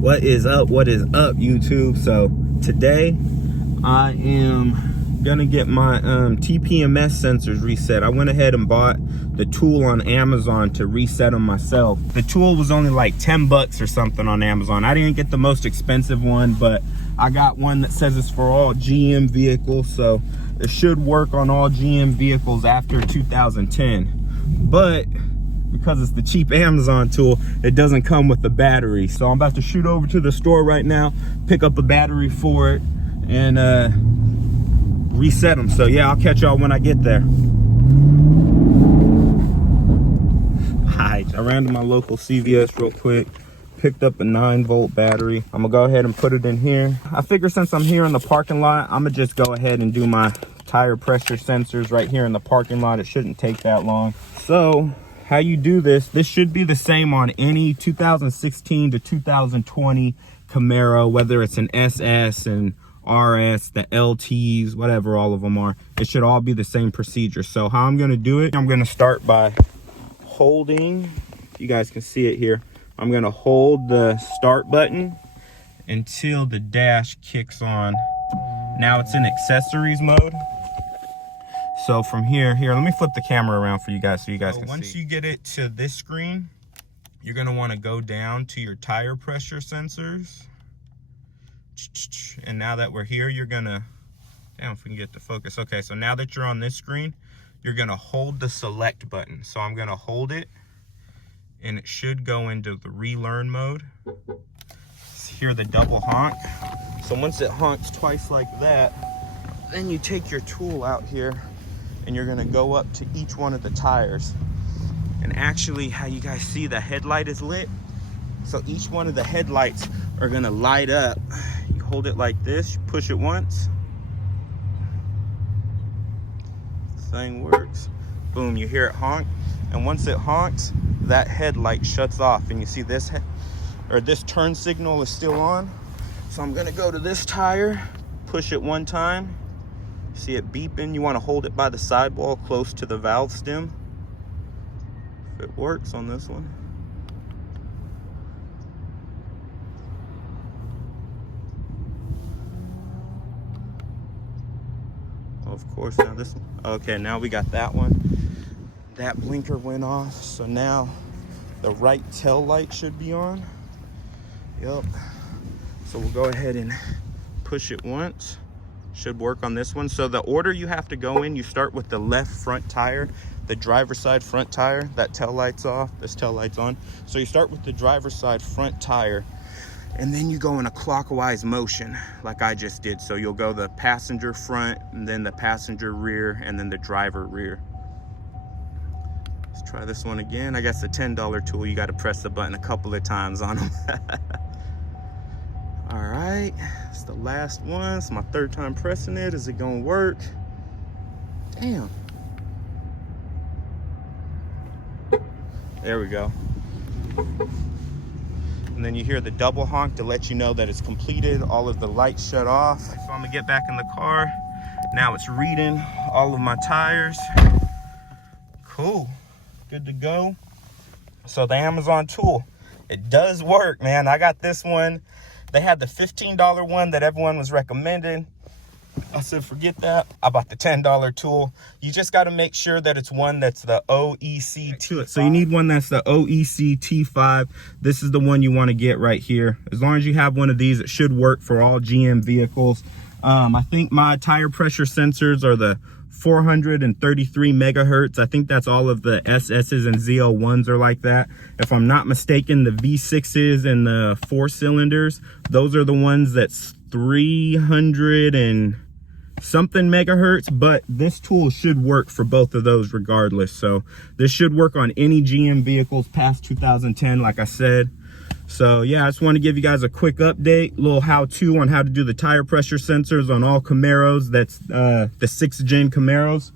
What is up YouTube? So today I am gonna get my TPMS sensors reset. I went ahead and bought the tool on Amazon to reset them myself. The tool was only like 10 bucks or something on Amazon. I didn't get the most expensive one, but I got one that says it's for all GM vehicles, so it should work on all GM vehicles after 2010. But because it's the cheap Amazon tool, it doesn't come with the battery. So I'm about to shoot over to the store right now, pick up a battery for it, and reset them. So yeah, I'll catch y'all when I get there. Hi, I ran to my local CVS real quick, picked up a 9-volt battery. I'm gonna go ahead and put it in here. I figure since I'm here in the parking lot, I'm gonna just go ahead and do my tire pressure sensors right here in the parking lot. It shouldn't take that long. So how you do this should be the same on any 2016 to 2020 Camaro, whether it's an SS and RS, the LTs, whatever all of them are. It should all be the same procedure. So how I'm going to do it, I'm going to start by holding, you guys can see it here, I'm going to hold the start button until the dash kicks on. Now it's in accessories mode. So from here, let me flip the camera around for you guys so you guys can see. Once you get it to this screen, you're gonna wanna go down to your tire pressure sensors. And now that we're here, you're gonna, damn if we can get the focus. Okay, so now that you're on this screen, you're gonna hold the select button. So I'm gonna hold it, and it should go into the relearn mode. Hear the double honk. So once it honks twice like that, then you take your tool out here, and you're gonna go up to each one of the tires. And actually, how you guys see the headlight is lit, so each one of the headlights are gonna light up. You hold it like this, you push it once, the thing works, boom, you hear it honk. And once it honks, that headlight shuts off, and you see this this turn signal is still on. So I'm gonna go to this tire, push it one time, see it beeping. You want to hold it by the sidewall close to the valve stem. If it works on this one. Of course, now this one. Okay, now we got that one. That blinker went off, so now the right tail light should be on. Yep. So we'll go ahead and push it once. Should work on this one. So the order you have to go in, you start with the left front tire, the driver's side front tire. That tail light's off, this tail light's on. So you start with the driver's side front tire, and then you go in a clockwise motion like I just did. So you'll go the passenger front, and then the passenger rear, and then the driver rear. Let's try this one again. I guess the $10 tool, you got to press the button a couple of times on them. All right, it's the last one. It's my third time pressing it. Is it gonna work? Damn. There we go. And then you hear the double honk to let you know that it's completed. All of the lights shut off. So I'm gonna get back in the car. Now it's reading all of my tires. Cool, good to go. So the Amazon tool, it does work, man. I got this one. They had the $15 one that everyone was recommending. I said, forget that. I bought the $10 tool. You just got to make sure that it's one that's the OEC T5. So you need one that's the OEC T5. This is the one you want to get right here. As long as you have one of these, it should work for all GM vehicles. I think my tire pressure sensors are the 433 megahertz. I think that's all of the SS's and Z01s are like that. If I'm not mistaken, the V6s and the 4 cylinders, those are the ones that's 300 and something megahertz, but this tool should work for both of those regardless. So this should work on any GM vehicles past 2010, like I said. So yeah, I just want to give you guys a quick update, little how-to on how to do the tire pressure sensors on all Camaros. That's the 6th gen Camaros.